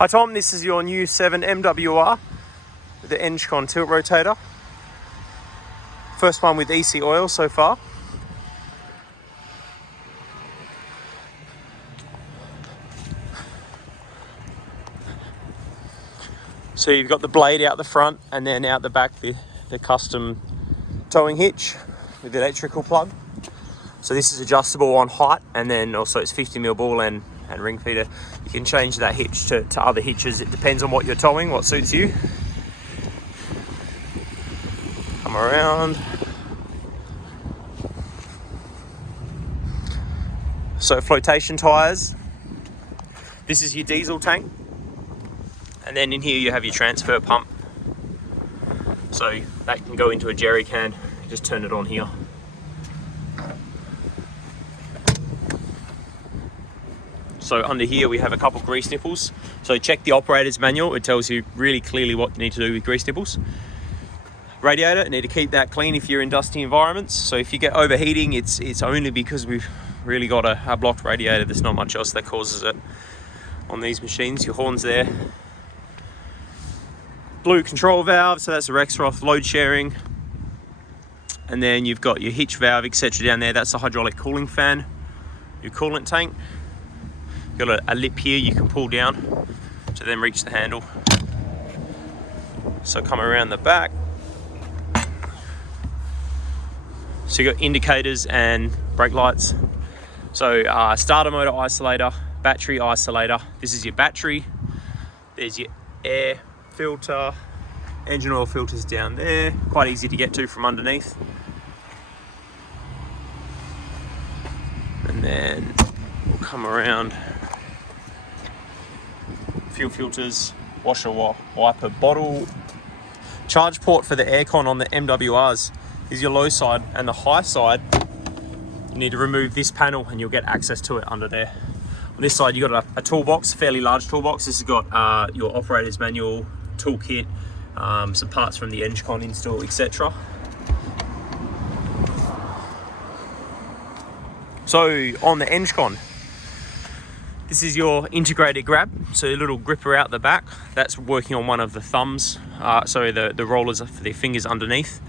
Hi Tom, this is your new 7 MWR with the Engcon tilt rotator. First one with EC oil so far. So you've got the blade out the front and then out the back the custom towing hitch with the electrical plug. So this is adjustable on height, and then also it's 50mm ball and ring feeder. You can change that hitch to other hitches. It depends on what you're towing, what suits you. Come around. So flotation tyres. This is your diesel tank. And then in here you have your transfer pump. So that can go into a jerry can. Just turn it on here. So under here we have a couple grease nipples. So check the operator's manual. It tells you really clearly what you need to do with grease nipples. Radiator, you need to keep that clean if you're in dusty environments. So if you get overheating, it's only because we've really got a blocked radiator. There's not much else that causes it on these machines. Your horn's there. Blue control valve, so that's a Rexroth load sharing. And then you've got your hitch valve, etc. down there. That's a hydraulic cooling fan. Your coolant tank. You've got a lip here you can pull down to then reach the handle. So come around the back. So you've got indicators and brake lights. So starter motor isolator, battery isolator. This is your battery. There's your air filter, engine oil filters down there. Quite easy to get to from underneath. And then we'll come around. Fuel filters, washer wiper bottle. Charge port for the aircon on the MWRs is your low side, and the high side, you need to remove this panel and you'll get access to it under there. On this side, you've got a toolbox, fairly large toolbox. This has got your operator's manual, toolkit, some parts from the Engcon install, etc. So on the Engcon, this is your integrated grab, so a little gripper out the back. That's working on one of the thumbs, the rollers for the fingers underneath.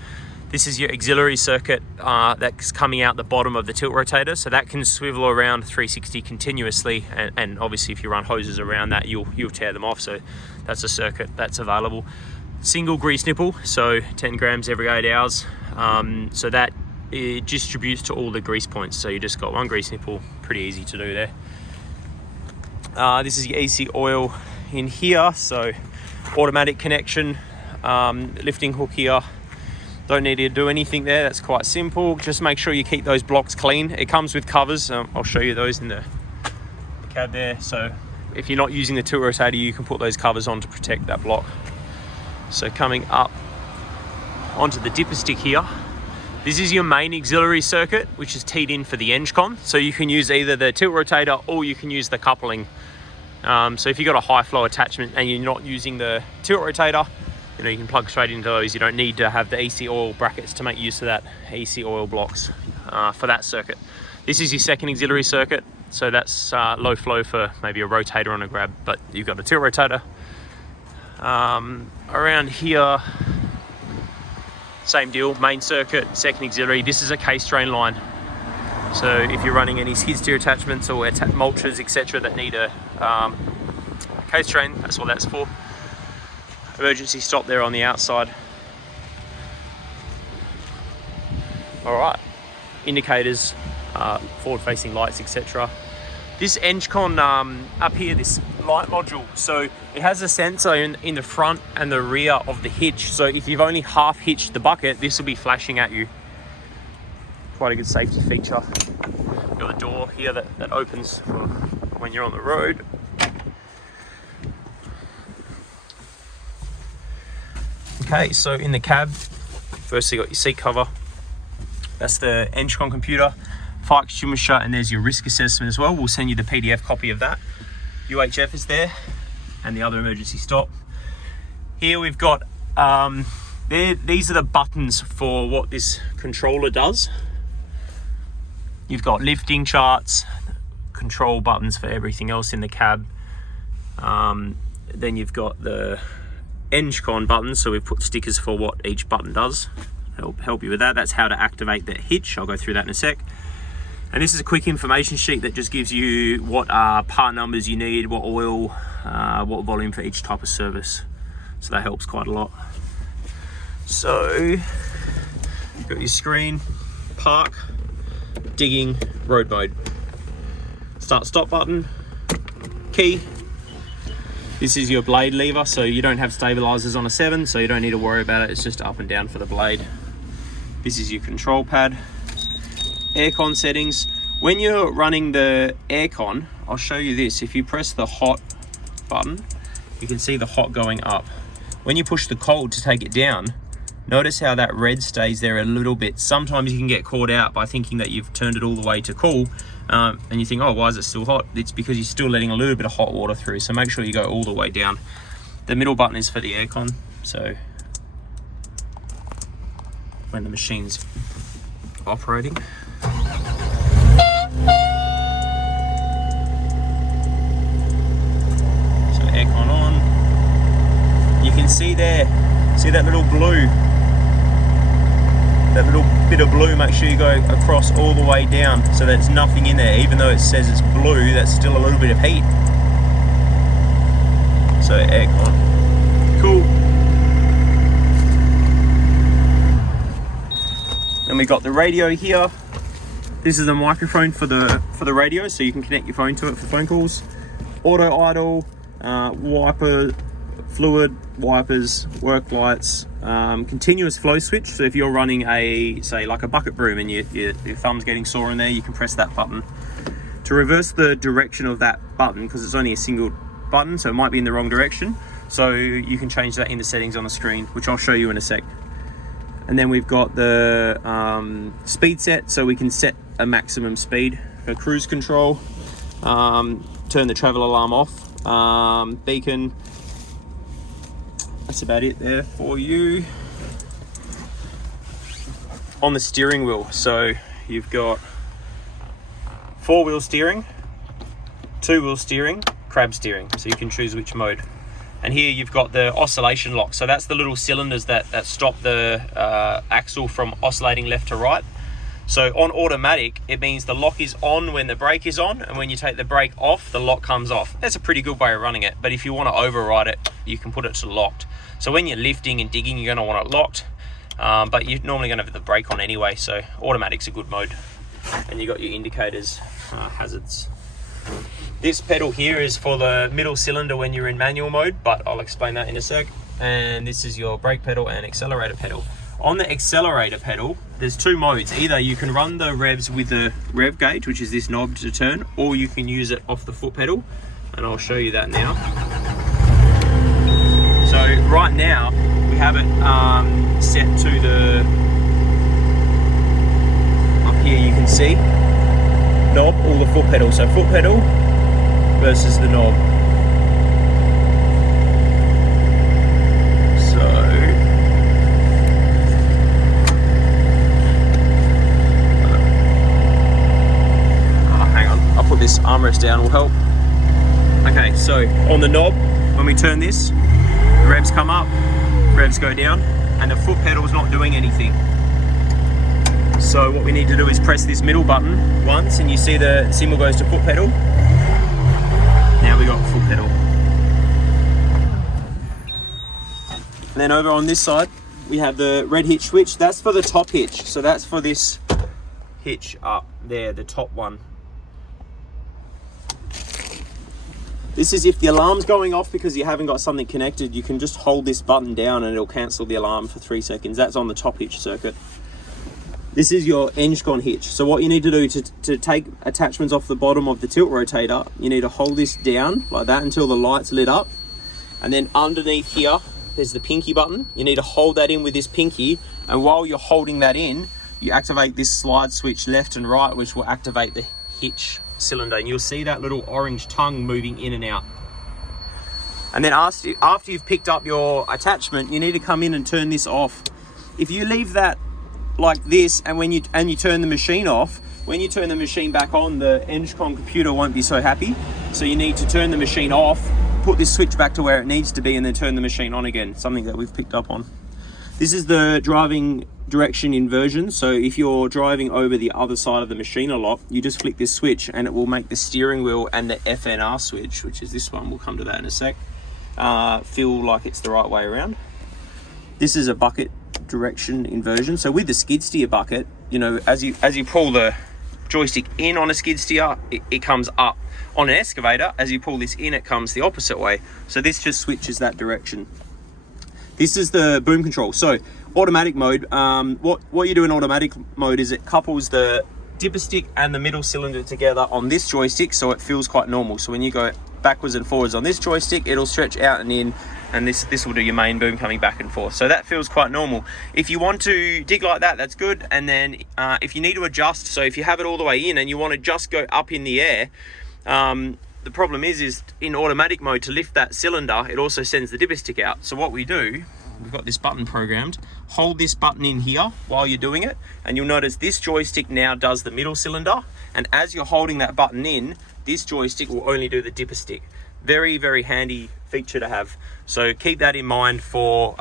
This is your auxiliary circuit that's coming out the bottom of the tilt rotator, so that can swivel around 360 continuously, and obviously if you run hoses around that, you'll tear them off, so that's a circuit that's available. Single grease nipple, so 10 grams every 8 hours, so that it distributes to all the grease points, so you just got one grease nipple, pretty easy to do there. This is your EC oil in here, so automatic connection, lifting hook here. Don't need to do anything there, that's quite simple. Just make sure you keep those blocks clean. It comes with covers, I'll show you those in the cab there. So if you're not using the tilt rotator, you can put those covers on to protect that block. So coming up onto the dipper stick here, this is your main auxiliary circuit, which is teed in for the Engcon. So you can use either the tilt rotator or you can use the coupling. So if you've got a high flow attachment and you're not using the tilt rotator, you can plug straight into those. You don't need to have the EC oil brackets to make use of that EC oil blocks for that circuit. This is your second auxiliary circuit. So that's low flow for maybe a rotator on a grab, but you've got a tilt rotator. Around here, same deal, main circuit, second auxiliary. This is a case drain line. So if you're running any skid steer attachments or mulchers, etc. that need a case drain, that's what that's for. Emergency stop there on the outside. All right, indicators, forward facing lights, etc. This Engcon up here, this light module, so it has a sensor in the front and the rear of the hitch. So if you've only half hitched the bucket, this will be flashing at you. Quite a good safety feature. You've got a door here that opens for when you're on the road. Okay, so in the cab, firstly you got your seat cover. That's the Engcon computer, fire extinguisher, and there's your risk assessment as well. We'll send you the PDF copy of that. UHF is there, and the other emergency stop. Here we've got, these are the buttons for what this controller does. You've got lifting charts, control buttons for everything else in the cab. Then you've got the ENGCON buttons, so we've put stickers for what each button does. Help you with that. That's how to activate the hitch. I'll go through that in a sec. And this is a quick information sheet that just gives you what part numbers you need, what oil, what volume for each type of service. So that helps quite a lot. So you've got your screen, park, digging, road mode. Start stop button, key. This is your blade lever, so you don't have stabilizers on a 7, so you don't need to worry about it. It's just up and down for the blade. This is your control pad. Aircon settings. When you're running the aircon, I'll show you this. If you press the hot button, you can see the hot going up. When you push the cold to take it down, notice how that red stays there a little bit. Sometimes you can get caught out by thinking that you've turned it all the way to cool, and you think, oh, why is it still hot? It's because you're still letting a little bit of hot water through, so make sure you go all the way down. The middle button is for the aircon, so when the machine's operating. So aircon on. You can see there, see that little blue? That little bit of blue, make sure you go across all the way down so there's nothing in there. Even though it says it's blue, that's still a little bit of heat. So aircon. Cool. Then we got the radio here. This is the microphone for the radio, so you can connect your phone to it for phone calls. Auto idle, wiper, fluid, wipers, work lights, continuous flow switch. So if you're running say like a bucket broom and your thumb's getting sore in there, you can press that button. To reverse the direction of that button, because it's only a single button, so it might be in the wrong direction, so you can change that in the settings on the screen, which I'll show you in a sec. And then we've got the speed set, so we can set a maximum speed for cruise control, turn the travel alarm off, beacon. That's about it there for you. On the steering wheel, so you've got 4-wheel steering, 2-wheel steering, crab steering, so you can choose which mode. And here you've got the oscillation lock, so that's the little cylinders that stop the axle from oscillating left to right. So on automatic, it means the lock is on when the brake is on, and when you take the brake off, the lock comes off. That's a pretty good way of running it, but if you want to override it, you can put it to locked. So when you're lifting and digging, you're going to want it locked, but you're normally going to have the brake on anyway, so automatic's a good mode. And you got your indicators, hazards. This pedal here is for the middle cylinder when you're in manual mode, but I'll explain that in a sec. And this is your brake pedal and accelerator pedal. On the accelerator pedal, there's 2 modes. Either you can run the revs with the rev gauge, which is this knob to turn, or you can use it off the foot pedal, and I'll show you that now. So right now, we have it set to the, up here you can see, knob or the foot pedal. So foot pedal versus the knob. Put this armrest down will help. Okay, so on the knob, when we turn this, the revs come up, revs go down, and the foot pedal is not doing anything. So what we need to do is press this middle button once, and you see the symbol goes to foot pedal. Now we got foot pedal. And then over on this side, we have the red hitch switch. That's for the top hitch. So that's for this hitch up there, the top one. This is if the alarm's going off because you haven't got something connected, you can just hold this button down and it'll cancel the alarm for 3 seconds. That's on the top hitch circuit. This is your ENGCON hitch. So what you need to do to take attachments off the bottom of the tilt rotator, you need to hold this down like that until the light's lit up. And then underneath here, there's the pinky button. You need to hold that in with this pinky. And while you're holding that in, you activate this slide switch left and right, which will activate the hitch cylinder, and you'll see that little orange tongue moving in and out. And then after you've picked up your attachment, you need to come in and turn this off. If you leave that like this, and when you turn the machine off, when you turn the machine back on, the ENGCON computer won't be so happy. So you need to turn the machine off put this switch back to where it needs to be and then turn the machine on again, something that we've picked up on. This is the driving direction inversion. So if you're driving over the other side of the machine a lot, you just flick this switch and it will make the steering wheel and the FNR switch, which is this one, we'll come to that in a sec, feel like it's the right way around. This is a bucket direction inversion. So with the skid steer bucket, you know, as you pull the joystick in on a skid steer, it comes up. On an excavator, as you pull this in, it comes the opposite way. So this just switches that direction. This is the boom control. So automatic mode, what you do in automatic mode is it couples the dipper stick and the middle cylinder together on this joystick, so it feels quite normal. So when you go backwards and forwards on this joystick, it'll stretch out and in, and this will do your main boom coming back and forth. So that feels quite normal. If you want to dig like that, that's good. And then if you need to adjust, so if you have it all the way in and you want to just go up in the air, the problem is in automatic mode, to lift that cylinder, it also sends the dipper stick out. So what we do, we've got this button programmed, hold this button in here while you're doing it, and you'll notice this joystick now does the middle cylinder, and as you're holding that button in, this joystick will only do the dipper stick. Very, very handy feature to have. So keep that in mind for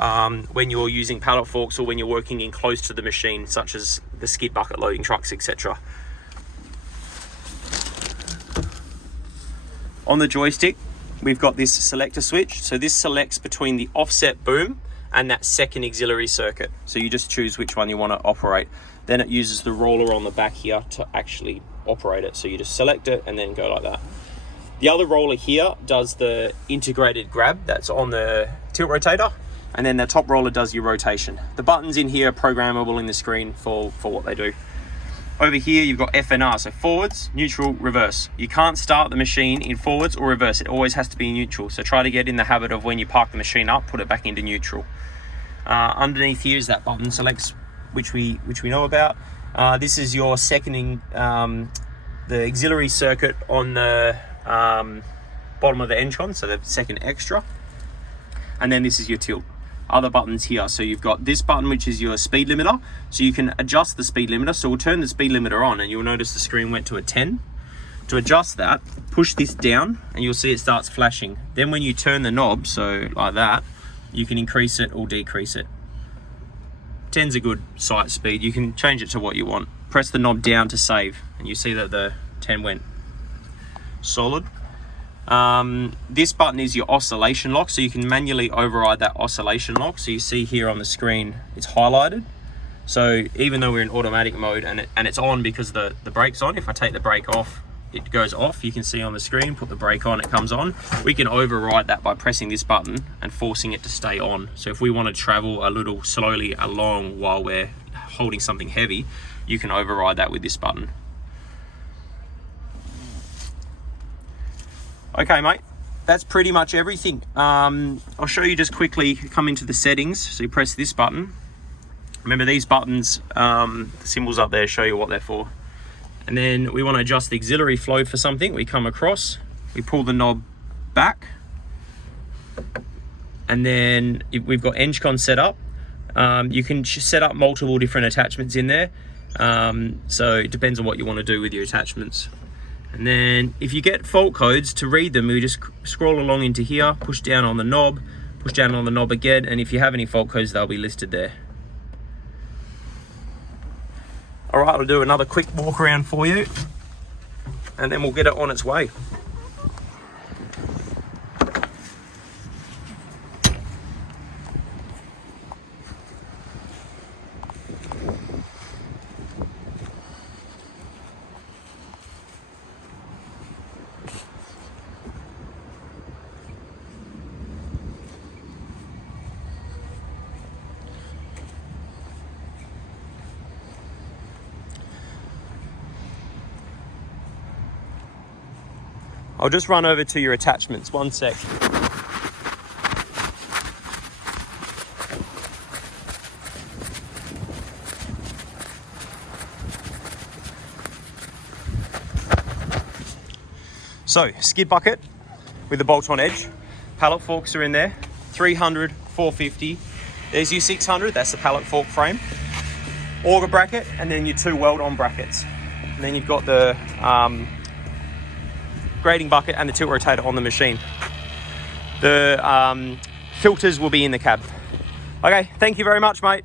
when you're using pallet forks or when you're working in close to the machine, such as the skid bucket loading trucks, etc. On the joystick, we've got this selector switch. So this selects between the offset boom and that second auxiliary circuit. So you just choose which one you want to operate. Then it uses the roller on the back here to actually operate it. So you just select it and then go like that. The other roller here does the integrated grab that's on the tilt rotator, and then the top roller does your rotation. The buttons in here are programmable in the screen for what they do. Over here, you've got FNR, so forwards, neutral, reverse. You can't start the machine in forwards or reverse. It always has to be neutral. So try to get in the habit of when you park the machine up, put it back into neutral. Underneath here is that button selects, which we know about. This is your seconding, the auxiliary circuit on the bottom of the engine, so the second extra. And then this is your tilt. Other buttons here, so you've got this button which is your speed limiter, so you can adjust the speed limiter. So we'll turn the speed limiter on and you'll notice the screen went to a 10. To adjust that, push this down and you'll see it starts flashing. Then when you turn the knob, so like that, you can increase it or decrease it. 10's a good sight speed. You can change it to what you want. Press the knob down to save and you see that the 10 went solid. This button is your oscillation lock, so you can manually override that oscillation lock. So you see here on the screen it's highlighted, so even though we're in automatic mode and it's on because the brake's on, if I take the brake off it goes off. You can see on the screen, put the brake on, it comes on. We can override that by pressing this button and forcing it to stay on. So if we want to travel a little slowly along while we're holding something heavy, you can override that with this button. Okay, mate, that's pretty much everything. I'll show you just quickly, come into the settings. So you press this button. Remember these buttons, the symbols up there show you what they're for. And then we want to adjust the auxiliary flow for something. We come across, we pull the knob back, and then we've got EngCon set up. You can set up multiple different attachments in there. So it depends on what you want to do with your attachments. And then if you get fault codes, to read them, we just scroll along into here, push down on the knob, push down on the knob again, and if you have any fault codes, they'll be listed there. All right, I'll do another quick walk around for you, and then we'll get it on its way. I'll just run over to your attachments, 1 sec. So, skid bucket with a bolt-on edge. Pallet forks are in there, 300, 450. There's your 600, that's the pallet fork frame. Auger bracket, and then your 2 weld-on brackets. And then you've got the grading bucket and the tilt rotator on the machine. The filters will be in the cab. Okay, thank you very much, mate.